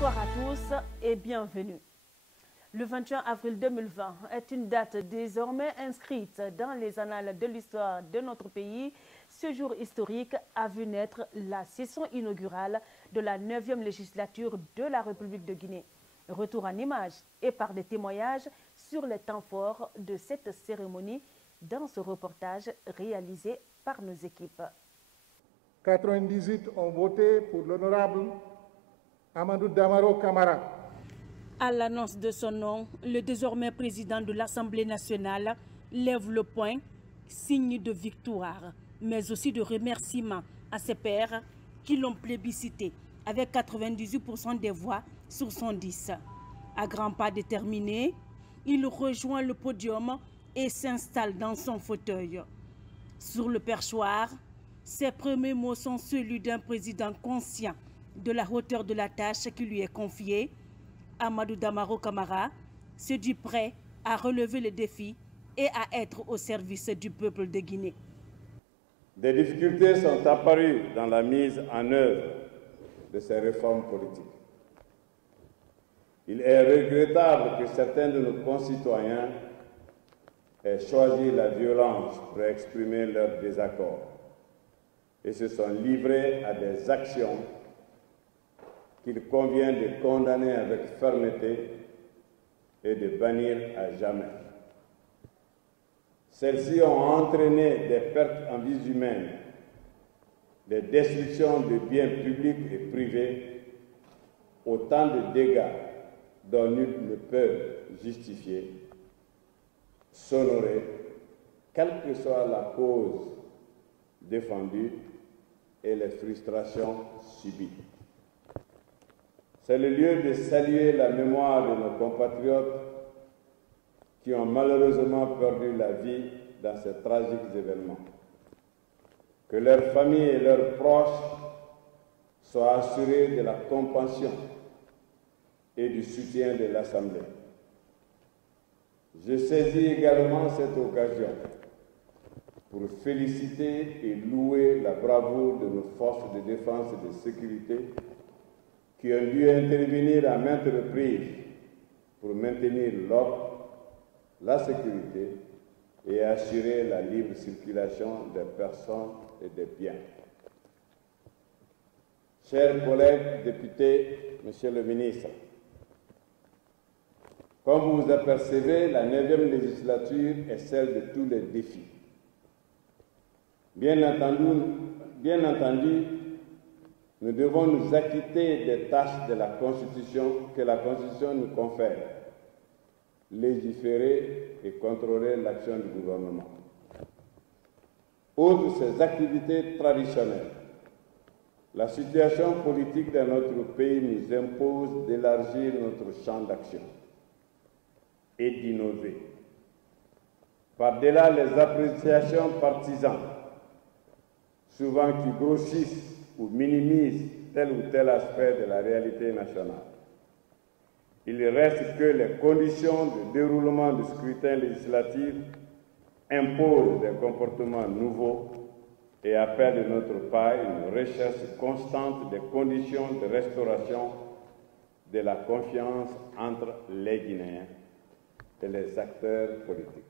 Bonsoir à tous et bienvenue. Le 21 avril 2020 est une date désormais inscrite dans les annales de l'histoire de notre pays. Ce jour historique a vu naître la session inaugurale de la 9e législature de la République de Guinée. Retour en images et par des témoignages sur les temps forts de cette cérémonie dans ce reportage réalisé par nos équipes. 98 ont voté pour l'honorable Amadou Damaro Camara. À l'annonce de son nom, le désormais président de l'Assemblée nationale lève le poing, signe de victoire, mais aussi de remerciement à ses pairs qui l'ont plébiscité avec 98% des voix sur 110. À grands pas déterminés, il rejoint le podium et s'installe dans son fauteuil. Sur le perchoir, ses premiers mots sont ceux d'un président conscient de la hauteur de la tâche qui lui est confiée. Amadou Damaro Camara se dit prêt à relever les défis et à être au service du peuple de Guinée. Des difficultés sont apparues dans la mise en œuvre de ces réformes politiques. Il est regrettable que certains de nos concitoyens aient choisi la violence pour exprimer leur désaccord et se sont livrés à des actions qu'il convient de condamner avec fermeté et de bannir à jamais. Celles-ci ont entraîné des pertes en vies humaines, des destructions de biens publics et privés, autant de dégâts dont nul ne peut justifier, s'honorer, quelle que soit la cause défendue et les frustrations subies. C'est le lieu de saluer la mémoire de nos compatriotes qui ont malheureusement perdu la vie dans ces tragiques événements. Que leurs familles et leurs proches soient assurés de la compassion et du soutien de l'Assemblée. Je saisis également cette occasion pour féliciter et louer la bravoure de nos forces de défense et de sécurité qui ont dû intervenir à maintes reprises pour maintenir l'ordre, la sécurité et assurer la libre circulation des personnes et des biens. Chers collègues députés, Monsieur le ministre, comme vous vous apercevez, la 9e législature est celle de tous les défis. Bien entendu, nous devons nous acquitter des tâches de la Constitution que la Constitution nous confère, légiférer et contrôler l'action du gouvernement. Outre ces activités traditionnelles, la situation politique de notre pays nous impose d'élargir notre champ d'action et d'innover. Par-delà les appréciations partisanes, souvent qui grossissent ou minimisent tel ou tel aspect de la réalité nationale. Il reste que les conditions de déroulement du scrutin législatif imposent des comportements nouveaux et appellent de notre part une recherche constante des conditions de restauration de la confiance entre les Guinéens et les acteurs politiques.